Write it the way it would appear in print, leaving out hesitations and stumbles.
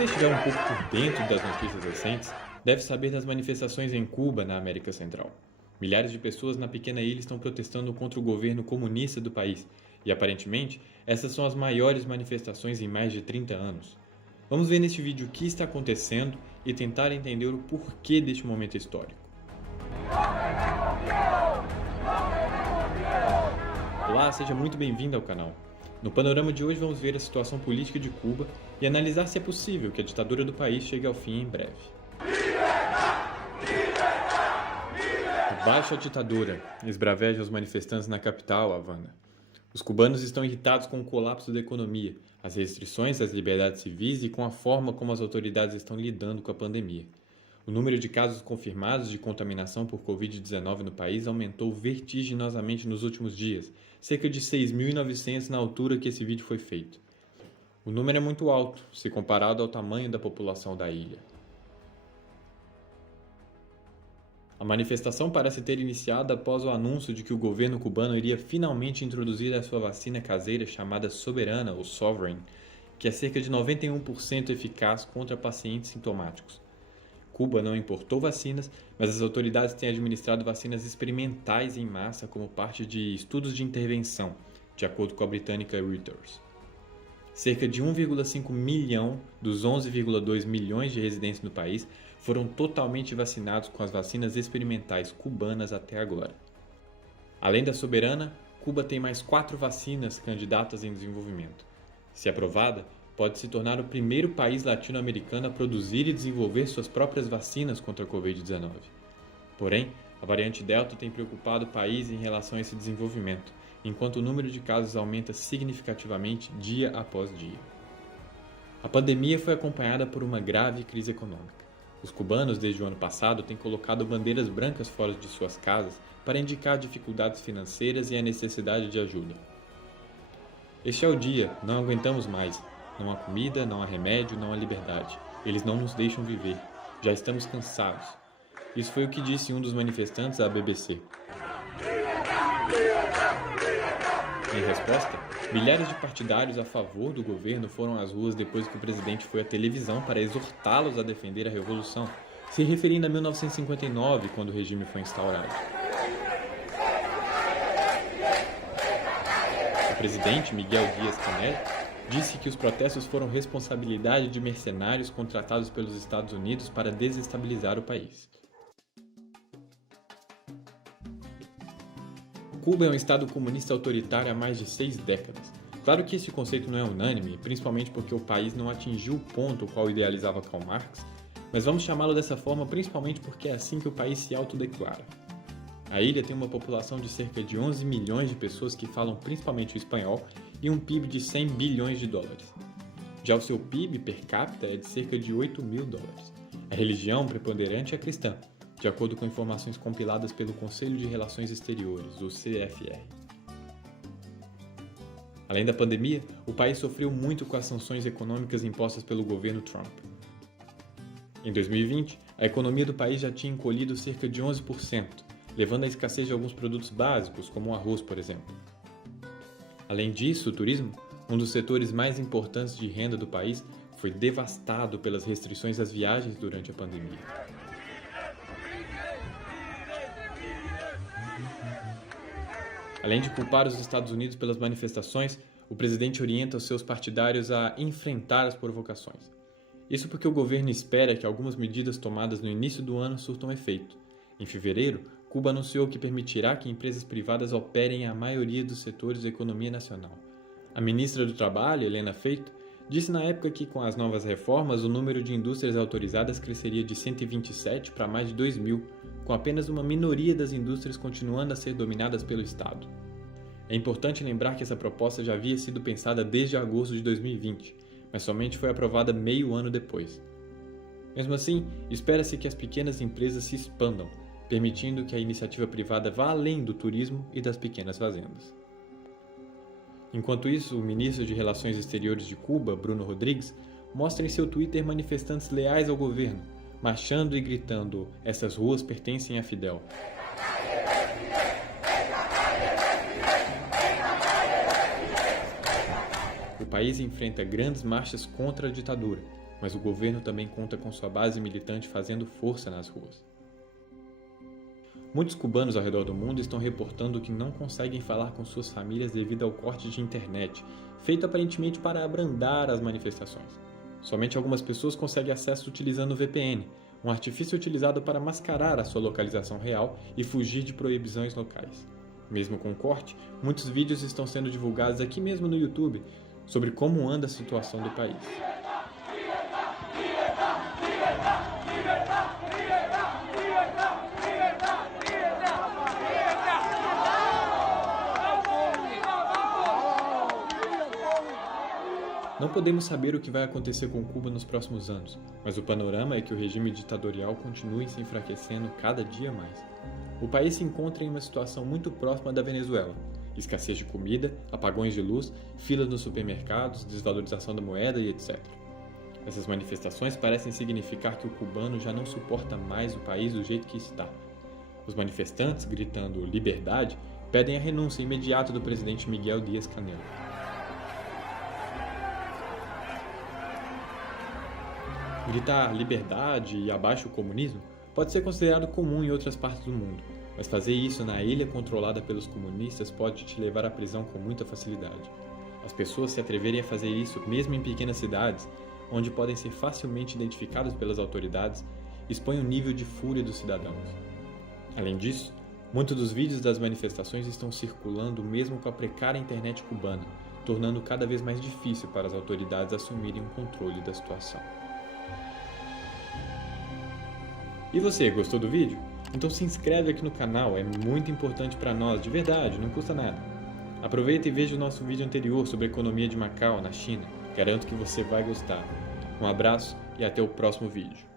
você estiver um pouco por dentro das notícias recentes, deve saber das manifestações em Cuba, na América Central. Milhares de pessoas na pequena ilha estão protestando contra o governo comunista do país, e aparentemente essas são as maiores manifestações em mais de 30 anos. Vamos ver neste vídeo o que está acontecendo e tentar entender o porquê deste momento histórico. Olá, seja muito bem-vindo ao canal. No panorama de hoje vamos ver a situação política de Cuba e analisar se é possível que a ditadura do país chegue ao fim em breve. Abaixo a ditadura, esbraveja os manifestantes na capital, Havana. Os cubanos estão irritados com o colapso da economia, as restrições às liberdades civis e com a forma como as autoridades estão lidando com a pandemia. O número de casos confirmados de contaminação por Covid-19 no país aumentou vertiginosamente nos últimos dias, cerca de 6.900 na altura que esse vídeo foi feito. O número é muito alto, se comparado ao tamanho da população da ilha. A manifestação parece ter iniciado após o anúncio de que o governo cubano iria finalmente introduzir a sua vacina caseira chamada Soberana, ou Sovereign, que é cerca de 91% eficaz contra pacientes sintomáticos. Cuba não importou vacinas, mas as autoridades têm administrado vacinas experimentais em massa como parte de estudos de intervenção, de acordo com a britânica Reuters. Cerca de 1,5 milhão dos 11,2 milhões de residentes no país foram totalmente vacinados com as vacinas experimentais cubanas até agora. Além da Soberana, Cuba tem mais 4 vacinas candidatas em desenvolvimento. Se aprovada, pode se tornar o primeiro país latino-americano a produzir e desenvolver suas próprias vacinas contra a Covid-19. Porém, a variante Delta tem preocupado o país em relação a esse desenvolvimento, enquanto o número de casos aumenta significativamente dia após dia. A pandemia foi acompanhada por uma grave crise econômica. Os cubanos, desde o ano passado, têm colocado bandeiras brancas fora de suas casas para indicar dificuldades financeiras e a necessidade de ajuda. Este é o dia, não aguentamos mais. Não há comida, não há remédio, não há liberdade. Eles não nos deixam viver. Já estamos cansados. Isso foi o que disse um dos manifestantes à BBC. Em resposta, milhares de partidários a favor do governo foram às ruas depois que o presidente foi à televisão para exortá-los a defender a revolução, se referindo a 1959, quando o regime foi instaurado. O presidente, Miguel Díaz-Canel, disse que os protestos foram responsabilidade de mercenários contratados pelos Estados Unidos para desestabilizar o país. Cuba é um estado comunista autoritário há mais de 6 décadas. Claro que esse conceito não é unânime, principalmente porque o país não atingiu o ponto ao qual idealizava Karl Marx, mas vamos chamá-lo dessa forma principalmente porque é assim que o país se autodeclara. A ilha tem uma população de cerca de 11 milhões de pessoas que falam principalmente o espanhol e um PIB de 100 bilhões de dólares. Já o seu PIB per capita é de cerca de 8 mil dólares. A religião preponderante é cristã, de acordo com informações compiladas pelo Conselho de Relações Exteriores, o CFR. Além da pandemia, o país sofreu muito com as sanções econômicas impostas pelo governo Trump. Em 2020, a economia do país já tinha encolhido cerca de 11%, levando à escassez de alguns produtos básicos, como o arroz, por exemplo. Além disso, o turismo, um dos setores mais importantes de renda do país, foi devastado pelas restrições às viagens durante a pandemia. Além de culpar os Estados Unidos pelas manifestações, o presidente orienta os seus partidários a enfrentar as provocações. Isso porque o governo espera que algumas medidas tomadas no início do ano surtam efeito. Em fevereiro, Cuba anunciou que permitirá que empresas privadas operem a maioria dos setores da economia nacional. A ministra do Trabalho, Helena Feito, disse na época que com as novas reformas o número de indústrias autorizadas cresceria de 127 para mais de 2.000, com apenas uma minoria das indústrias continuando a ser dominadas pelo Estado. É importante lembrar que essa proposta já havia sido pensada desde agosto de 2020, mas somente foi aprovada meio ano depois. Mesmo assim, espera-se que as pequenas empresas se expandam, permitindo que a iniciativa privada vá além do turismo e das pequenas fazendas. Enquanto isso, o ministro de Relações Exteriores de Cuba, Bruno Rodrigues, mostra em seu Twitter manifestantes leais ao governo, marchando e gritando: "Essas ruas pertencem a Fidel". O país enfrenta grandes marchas contra a ditadura, mas o governo também conta com sua base militante fazendo força nas ruas. Muitos cubanos ao redor do mundo estão reportando que não conseguem falar com suas famílias devido ao corte de internet, feito aparentemente para abrandar as manifestações. Somente algumas pessoas conseguem acesso utilizando o VPN, um artifício utilizado para mascarar a sua localização real e fugir de proibições locais. Mesmo com o corte, muitos vídeos estão sendo divulgados aqui mesmo no YouTube sobre como anda a situação do país. Não podemos saber o que vai acontecer com Cuba nos próximos anos, mas o panorama é que o regime ditatorial continue se enfraquecendo cada dia mais. O país se encontra em uma situação muito próxima da Venezuela: escassez de comida, apagões de luz, filas nos supermercados, desvalorização da moeda e etc. Essas manifestações parecem significar que o cubano já não suporta mais o país do jeito que está. Os manifestantes, gritando "liberdade", pedem a renúncia imediata do presidente Miguel Díaz-Canel. Gritar liberdade e abaixo o comunismo pode ser considerado comum em outras partes do mundo, mas fazer isso na ilha controlada pelos comunistas pode te levar à prisão com muita facilidade. As pessoas se atreverem a fazer isso mesmo em pequenas cidades, onde podem ser facilmente identificados pelas autoridades, expõe o nível de fúria dos cidadãos. Além disso, muitos dos vídeos das manifestações estão circulando mesmo com a precária internet cubana, tornando cada vez mais difícil para as autoridades assumirem o controle da situação. E você, gostou do vídeo? Então se inscreve aqui no canal, é muito importante para nós, de verdade, não custa nada. Aproveita e veja o nosso vídeo anterior sobre a economia de Macau, na China. Garanto que você vai gostar. Um abraço e até o próximo vídeo.